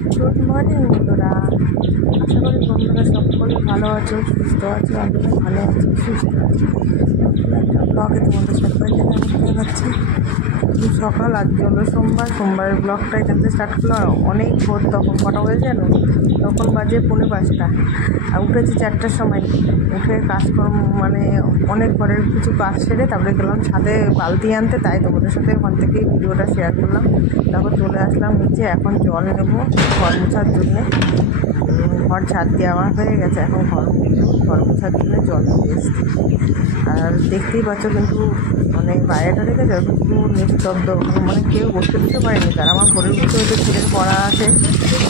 Good morning বন্ধুরা, আশা করি বন্ধুরা সকলে ভালো আছো, সুস্থ আছো। আমিও ভালো আছি, সুস্থ আছি। একটা ব্লগে তোমাদের সবাইকে জানাতে পারছি। সকাল আজকে হলো সোমবারের ব্লগটা এখান থেকে স্টার্ট করলাম। অনেক ভোর, তখন কটা হয়ে জানো, তখন বাজে 4:45। আর উঠেছি 4টার সময়। উঠে কাজকর্ম মানে অনেক ঘরের কিছু কাজ সেরে তারপরে গেলাম ছাদে বালতি আনতে, তাই তোমাদের সাথে ওখান থেকেই ভিডিওটা শেয়ার করলাম। তারপর চলে আসলাম নিচে, এখন জল নেবো ঘর মোছার জন্যে। ঘর ছাদ দিয়ে আমার হয়ে গেছে, এখন ঘর মোছার জন্য জল নিয়ে এসছি। আর দেখতেই পাচ্ছ কিন্তু মানে বাইরেটা দেখে যত পুরো নিস্তব্ধ, মানে কেউ বসতে দিতে পারেনি। তার আমার ভোরে উঠতে হয়েছে, ছেলের পড়া আছে,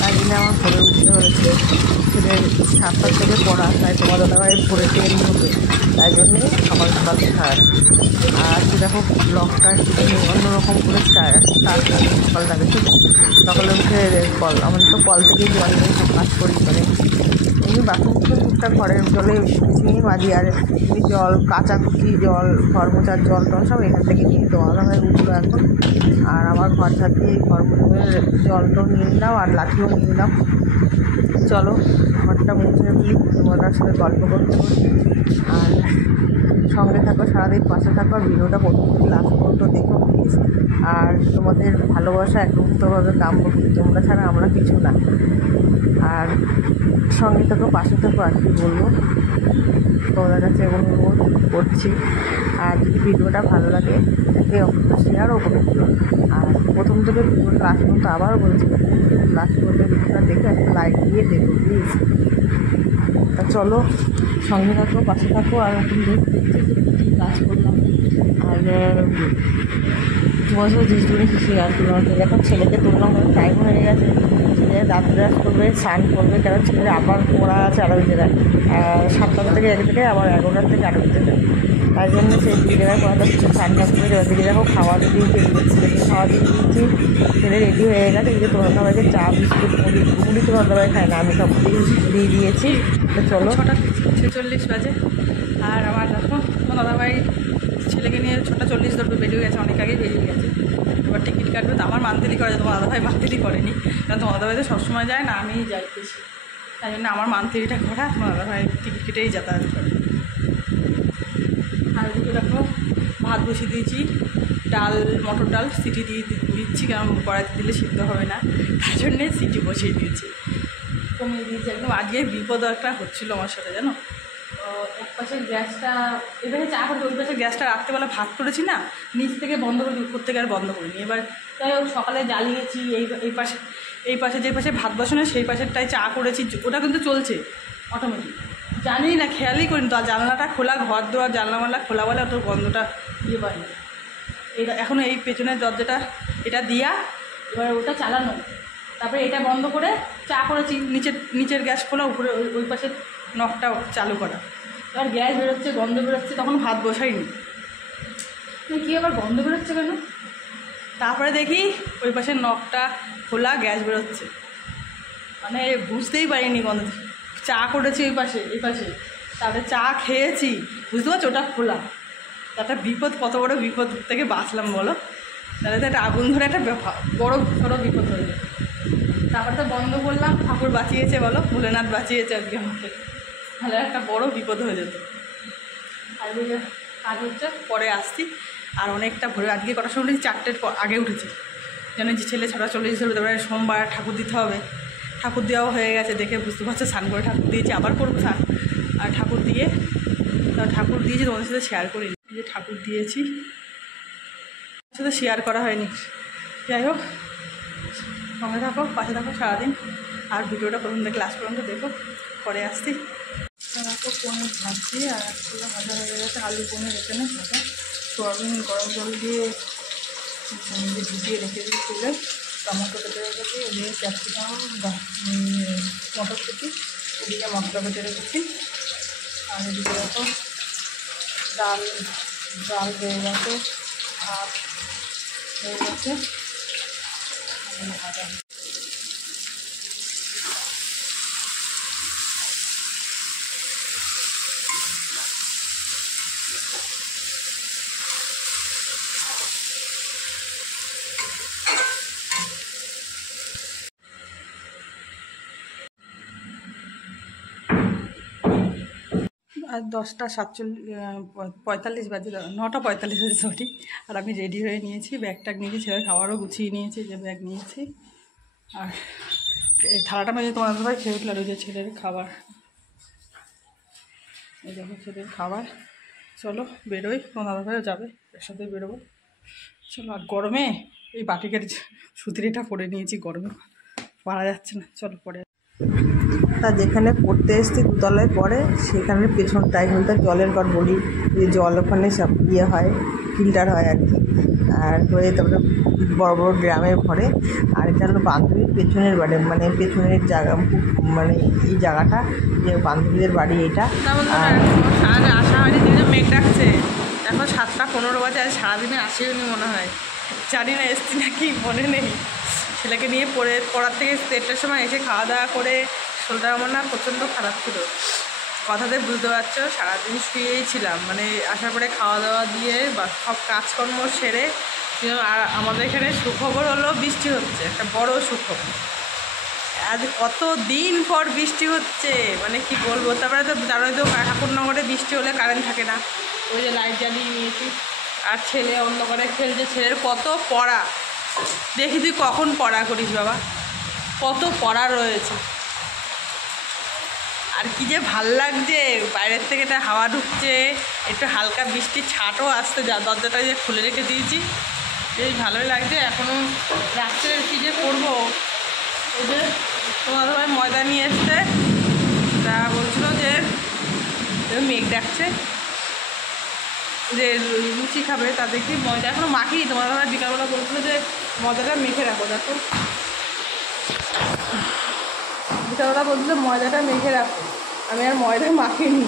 তাই জন্য আমার ভোরে উঠতে হয়েছে। ছেলের 7টার থেকে পড়া, তাই তোমার দাদাভাই ভোরে ট্রেন ঢোকে, তাই জন্যে সকাল সকাল ছাড়। আর কি দেখো ব্লগটা একটুখানি অন্যরকম করে স্টার্ট সকালটা দেখে। সকালে উঠে কল, আমার তো কল থেকেই জল নিয়ে সব কাজ করি। মানে এমনি বাথরুম টুকটাক ঘরের জলে নিয়ে মাঝি, আর এমনি জল কাচাকুচি জল, ঘর মোচার জল টল সব এখান থেকে নিয়ে দেওয়া হয় উঠলো এখন। আর আমার ঘর ছাদ দিয়ে ঘর মোচার জল টল নিয়ে নিলাম, আর লাঠিও নিয়ে নিলাম। চলো ঘরটা মুছে ফেলি, তোমাদের সাথে গল্প করতে করতে। আর সঙ্গে থাকো, সারাদিন পাশে থাকো, আর ভিডিওটা প্রথম থেকে লাস্ট পর্যন্ত দেখো প্লিজ। আর তোমাদের ভালোবাসা একমাত্রভাবে কাম্য, তোমরা ছাড়া আমরা কিছু না। আর সঙ্গে থাকো, পাশে থাকো, আর কি বলবো, তোমাদের কাছে অনুরোধ করছি। আর যদি ভিডিওটা ভালো লাগে তাকে শেয়ারও করে দিও। আর প্রথম থেকে ভিডিওটা লাস্ট পর্যন্ত আবারও বলছি, লাস্ট পর্যন্ত ভিডিওটা দেখে একটা লাইক দিয়ে দেখো প্লিজ। তা চলো সঙ্গে থাকো, পাশে থাকো। আর এখন দেখছি কাজ করলাম, আর তোমার সাথে জিনিস জিনিস শেয়ার করলাম। এখন ছেলেকে তুললাম, টাইম হয়ে গেছে, ছেলে দাঁত ব্রাশ করবে, স্নান করবে, কারণ ছেলের আবার পড়া আছে আরও জায়গায়। 7টা থেকে 1 থেকে, আবার 11টার থেকে 8 থেকে, তাই জন্য সেই 2 জায়গায় পড়াতে স্নান টান করে দেওয়ার দিকে দেখো খাওয়া দিয়েছি, ছেলেকে খাওয়া দিয়ে দিয়েছি। ছেলে রেডি হয়ে গেছে, এই যে তোমার দাদাভাইকে চা বিস্কুট মুড়ি তোমার দাদাভাই খায় না, আমি সব দিয়ে দিয়েছি। তো চলো 6:46 বাজে। আর আমার দেখো তোমার দাদাভাই ছেলেকে নিয়ে 6:40 ধরবে, বেরিয়ে গেছে, অনেক আগেই বেরিয়ে গেছে। এবার টিকিট কাটবে, তো আমার মান্থলি করে, তোমার দাদাভাই মান্থলি করেনি, কারণ তোমার দাদাভাই তো সবসময় যায় না, আমিই যাই বেশি, তাই জন্য আমার মান্থলিটা করা, তোমার দাদাভাই টিকিট কেটেই যাতায়াত করে। আর ওদিকে দেখো ভাত বসিয়ে দিয়েছি, ডাল, মটর ডাল সিটি দিয়ে দিচ্ছি, কারণ কড়াইতে দিলে সিদ্ধ হবে না, তাই জন্যে সিটি বসিয়ে দিয়েছি, কমিয়ে দিয়েছি একদম। আজকে বিপদ একটা হচ্ছিলো আমার সাথে, জানো। এক পাশে গ্যাসটা এবারে চা করে, ওই পাশে গ্যাসটা রাত্রেবেলা ভাত করেছি না, নিচ থেকে বন্ধ করে প্রত্যেকে আর বন্ধ করিনি। এবার তাই সকালে জ্বালিয়েছি এই পাশে যে পাশে ভাত বসানো সেই পাশেরটাই চা করেছি, ওটা কিন্তু চলছে অটোমেটিক, জানি না, খেয়ালই করিনি তো। আর জানলাটা খোলা, ঘর দেওয়ার জানলামালা খোলা বলে অত গন্ধটা দিয়ে পারি। এটা এখন এই পেছনের দরজাটা এটা দিয়া, এবার ওটা চালানো, তারপরে এটা বন্ধ করে চা করেছি, নিচের গ্যাস খোলা, উপরে ওই পাশের নখটা চালু করা। এবার গ্যাস বেরোচ্ছে, গন্ধ বেরোচ্ছে, তখন ভাত বসাইনি, কী আবার গন্ধ বেরোচ্ছে কেন, তারপরে দেখি ওই পাশের নখটা খোলা, গ্যাস বেরোচ্ছে, মানে বুঝতেই পারিনি গন্ধ। চা করেছি এই পাশে, তারপরে চা খেয়েছি, বুঝতে পারছো ওটা খোলা। একটা বিপদ, কত বড় বিপদ থেকে বাঁচলাম বলো, তাহলে তো একটা আগুন ধরে একটা বড় বড় বিপদ হয়ে যায়। তারপর তো বন্ধ করলাম, ঠাকুর বাঁচিয়েছে বলো, ভোলেনাথ বাঁচিয়েছে আজকে আমাকে, তাহলে একটা বড় বিপদ হয়ে যেত। আর কাজ হচ্ছে, পরে আসছি। আর অনেকটা ভোরে, আজকে কটার সময় উঠেছি, 4টের আগে উঠেছি, জানি যে ছেলে 6:40 ধরে, তারপরে সোমবার ঠাকুর দিতে হবে, ঠাকুর দেওয়াও হয়ে গেছে, দেখে বুঝতে পারছো, স্নান করে ঠাকুর দিয়েছি, আবার করবো স্নান। আর ঠাকুর দিয়েছি, তোমাদের সাথে শেয়ার করিনি, এই যে ঠাকুর দিয়েছি, সাথে শেয়ার করা হয়নি। যাই হোক, সঙ্গে থাকো, পাশে থাকো সারাদিন, আর ভিডিওটা প্রথম থেকে লাস্ট পর্যন্ত দেখো, পরে আসছি। দেখো পনির ভাজছি, আর একগুলো ভাজা হয়ে গেছে, আলু পনির এখানে ভাজা, সোয়াবিন গরম জল দিয়ে ভিজিয়ে রেখে দিয়ে তুলে, টমেটো কেটে রেখেছি, এদিকে ক্যাপসিকাম, মটরশুঁটি, এদিকে মশলা কেটে রেখেছি। আর এদিকে দেখো ডাল হয়ে গেছে, ভাত হয়ে গেছে, ভাজা। আর 10:47 বাজে, 9:45 বাজে সরি। আর আমি রেডি হয়ে নিয়েছি, ব্যাগ ট্যাগ নিয়েছি, ছেলের খাবারও গুছিয়ে নিয়েছি, যে ব্যাগ নিয়েছি। আর এই থালাটা মেজে তোমার ভাই খেয়ে উঠলো, আর ওই যে ছেলের খাবার, এই দেখো ছেলের খাবার। চলো বেরোই, তোমার দাদা ভাইও যাবে, এর সাথে বেরোবো। চলো, আর গরমে এই বাটিকের সুতিরিটা পরে নিয়েছি, গরমে পারা যাচ্ছে না। চলো পরে। তা যেখানে পড়তে এসছি দুতলায় পড়ে, সেখানে পেছনটায় ওইটা জলের ঘর বলি, যে জল ওখানে সব ইয়ে হয়, ফিল্টার হয় আর কি। আর হয়ে তারপরে বড় বড় ড্রামে ভরে। আর এটা হলো বান্ধবীর পেছনের বাড়ি, মানে পেছনের জায়গা, মানে এই জায়গাটা যে বান্ধবীদের বাড়ি এটা। আর আসা হয়নি, দিনে মেঘ ডাকছে, এখন 7:15 বাজে, আর সারাদিনে আসেওনি মনে হয়, জানি না এসছি নাকি মনে নেই। ছেলেকে নিয়ে পড়ার থেকে 1:30টার সময় এসে খাওয়া দাওয়া করে, শরীরটা আমার না প্রচণ্ড খারাপ ছিল, কথাতে বুঝতে পারছো। সারাদিন শুয়েই ছিলাম, মানে আসার পরে খাওয়া দাওয়া দিয়ে বা সব কাজকর্ম সেরে। আর আমাদের এখানে সুখবর হলো বৃষ্টি হচ্ছে, একটা বড় সুখবর। আজ কত দিন পর বৃষ্টি হচ্ছে, মানে কি বলবো। তারপরে তো ঠাকুরনগরে বৃষ্টি হলে কারেন্ট থাকে না, ওই যে লাইট জ্বালিয়ে নিয়েছি। আর ছেলে অন্ধকারে খেলছে, ছেলের কত পড়া, দেখি তুই কখন পড়া করিস বাবা, কত পড়া রয়েছে। আর কি যে ভাল লাগছে, বাইরের থেকে একটা হাওয়া ঢুকছে, একটু হালকা বৃষ্টির ছাটও আসতে, দরজাটা যে খুলে রেখে দিয়েছি, বেশ ভালোই লাগছে। এখনও রাত্রে কী যে করবো। ওই যে তোমার ভাই ময়দা নিয়ে এসছে, তা বলছিল যে মেঘ ডাকছে, যে লুচি খাবে, তা দেখি ময়দা এখনও মাখিনি। তোমার ভাই বিকালবেলা বলছিল যে ময়দাটা মেখে রাখো, দেখো বিকালবেলা বলছিল ময়দাটা মেখে রাখো, আমি আর ময়দা মাখিনি।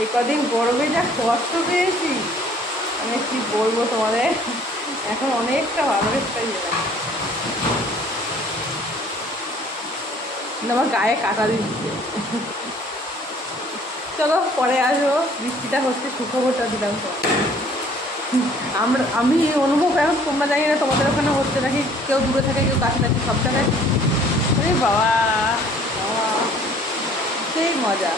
এই কদিন গরমে যা কষ্ট পেয়েছি, মানে কি বলবো তোমাদের, এখন অনেকটা ভালো একটা ইয়ে লাগে। আমার গায়ে কাটা দিচ্ছে। চলো পরে আসবো, বৃষ্টিটা হচ্ছে, সুখবরটা দিলাম তো। আমি অনুভব এখন তোমরা জানি না তোমাদের ওখানে হচ্ছে নাকি, কেউ দূরে থাকে কেউ কাছে থাকে, সব জায়গায় আরে বাবা বাবা, সেই মজা।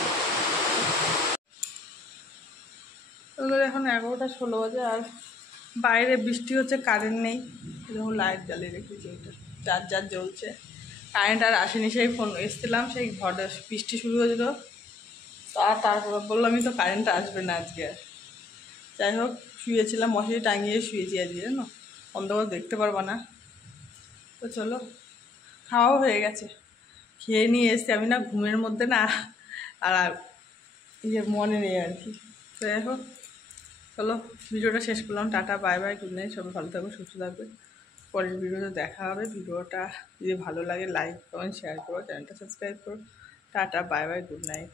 ওদের এখন 11:16 বাজে, আর বাইরে বৃষ্টি হচ্ছে, কারেন্ট নেই, যখন লাইট জ্বালিয়ে রেখেছি, ওইটা চার্জার জ্বলছে। কারেন্ট আর আসেনি, সেই ফোন এসেছিলাম, সেই ঘরে বৃষ্টি শুরু হয়েছিল, তারপর বললামই তো কারেন্টটা আসবে না আজকে। আর যাই হোক, শুয়েছিলাম, মশারি টাঙিয়ে শুয়েছি আজকে, জানো, অন্ধকার দেখতে পারবো না। তো চলো, খাওয়াও হয়ে গেছে, খেয়ে নিয়ে এসছি আমি, না ঘুমের মধ্যে না আর ইয়ে মনে নেই আর কি। তো যাই হোক, চলো ভিডিওটা শেষ করলাম, tata bye bye, good night, সবাই ভালো থাকবে, সুস্থ থাকবে। পরের ভিডিওতে দেখা হবে। ভিডিওটা যদি ভালো লাগে লাইক কমেন্ট শেয়ার করো, চ্যানেলটা সাবস্ক্রাইব করো। Tata bye bye, good night.